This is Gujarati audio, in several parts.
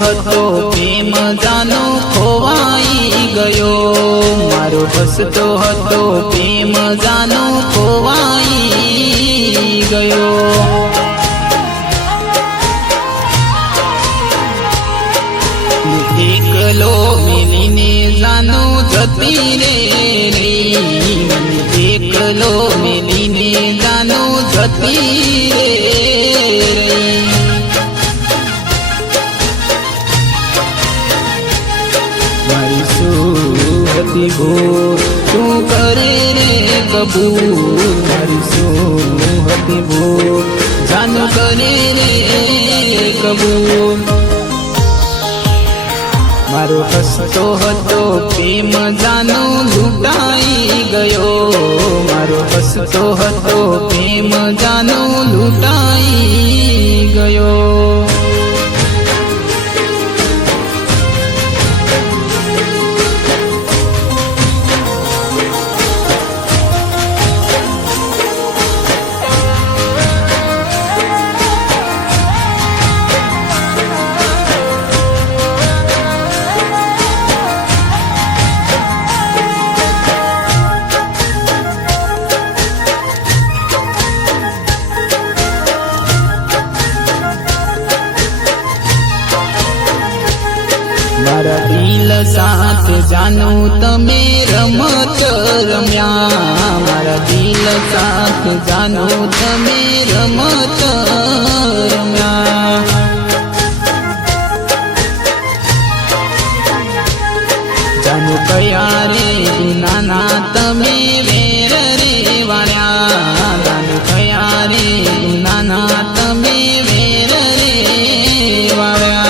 હતો પ્રેમ જાનો ખોવાઈ ગયો, મારો હસતો હતો પ્રેમ જાનો ખોવાઈ ગયો। એકલો મિલીને જાનો જતી રે, એકલો મિલીને જાનો જતી રે। મારી શું હતી ભૂલ તું કરે રે કબૂલ, મારી શું હતી ભૂલ જાનો કરે રે કબૂલ। મારો હસતો હતો પ્રેમ જાનો લૂંટાઈ ગયો, મારો હસતો હતો પ્રેમ જાનો લૂંટાઈ ગયો। મારા દિલ સાથ જાનો તમે રમત રમ્યા, મારા દિલ સાથ જાનો તમે રમત રમ્યા। જાનો કયા રે ગુનાના તમે વેર રે વાળ્યા, જાનો કયા રે ગુનાના તમે વેર રે વાળ્યા।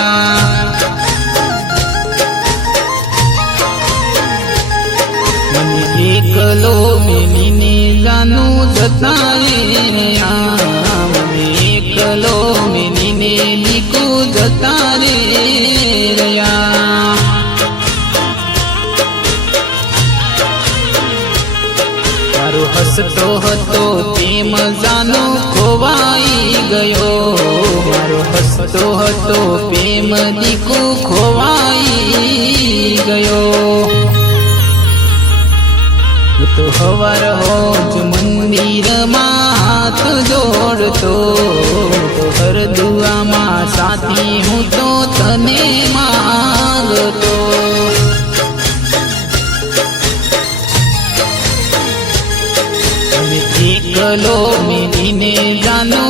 એકલો મિલીને જાનો જતા રહ્યા, મને એકલો મિલીને દીકુ જતા રે રહ્યા। મારો હસતો હતો પ્રેમ જાનો ખોવાઈ ગયો, મારો હસતો હતો પ્રેમ દીકુ ખોવાઈ ગયો। તો હવાર હોજ મંદિરમાં હાથ જોડતો, તો હર દુઆમાં સાથી હું તો તને માંગતો। અને એકલો મિલીને